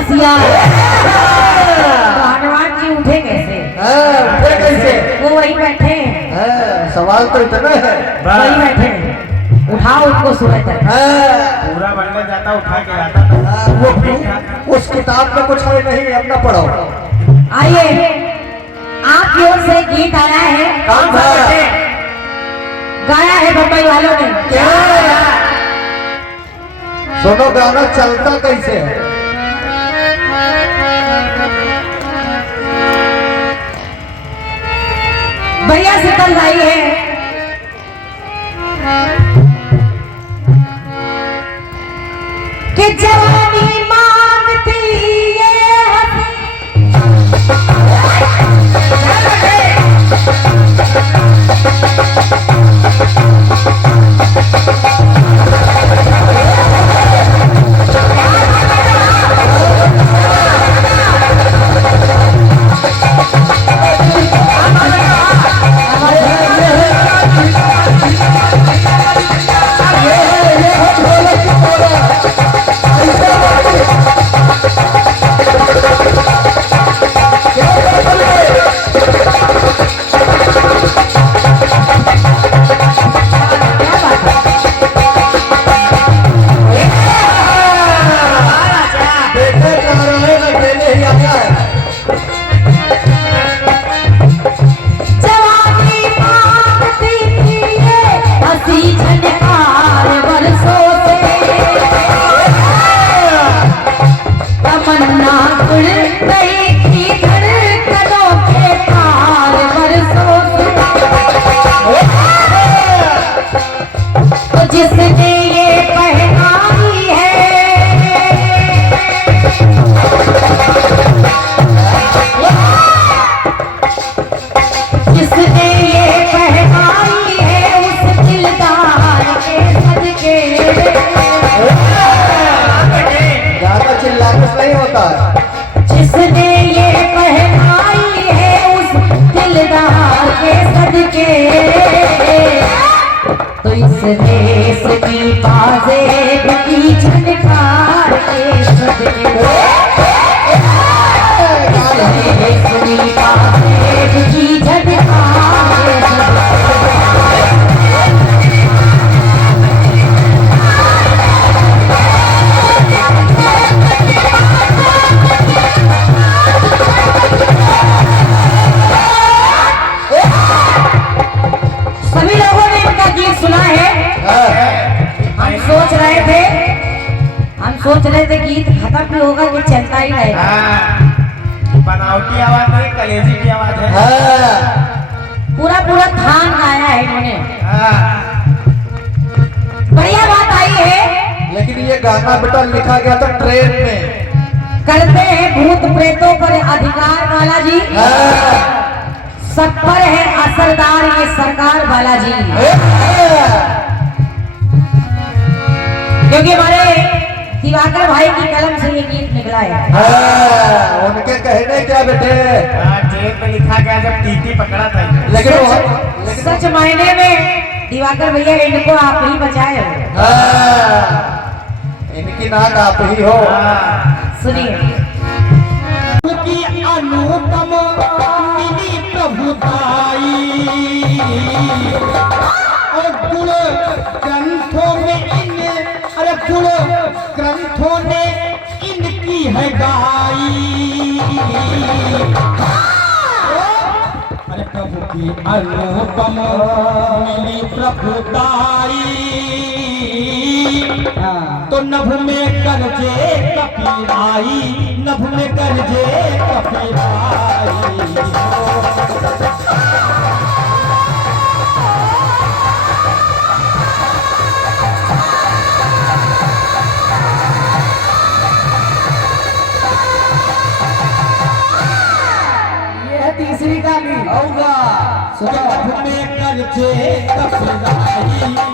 बसिया। हनुमान जी उठे कैसे? उठे कैसे? वो वही बैठे। सवाल तो इतना है। वही बैठे, उठाओ उनको सूरज तक। पूरा बनने जाता उठा के लाता था। वो उस किताब में कुछ है नहीं, अपना पढ़ो। आइए, आपकी ओर से गीत आया है। कौन सा? गाया है बम्बई वालों ने। सुनो गाना चलता कैसे है। बढ़िया शीतल भाई है। कि जवानी मांगती ये देश की पाजेब की झनकार के सदके, देश की पाजेब की झनकार के सभी लोगों ने इनका गीत सुना है। हम सोच रहे थे गीत खत्म भी होगा कि चलता ही रहेगा। बनावटी आवाज नहीं, कलेजी की आवाज है। पूरा पूरा थान गाया है इन्होंने। बढ़िया बात आई है। लेकिन ये गाना बेटा लिखा गया था ट्रेन में। करते हैं भूत प्रेतों पर अधिकार बालाजी, सब पर है असरदार ये सरकार बालाजी। क्योंकि हमारे दिवाकर भाई की कलम से ये गीत निकला है। उनके कहने क्या बेटे, जेल में लिखा गया जब टीटी पकड़ा था। लेकिन सच मायने में दिवाकर भैया इनको आप ही बचाए हो। इनकी नाक आप ही हो। सुनिए अनुपम मिली प्रभुताई और गुण ग्रंथों में अरे गुण ग्रंथों ने इनकी है गाई। अरे प्रभु की अनुपम मिली प्रभुताई तो नभ में करजे कपीराई, नभ में करजे कपीराई। यह तीसरी गाली होगा। नभ में करजे कपीराई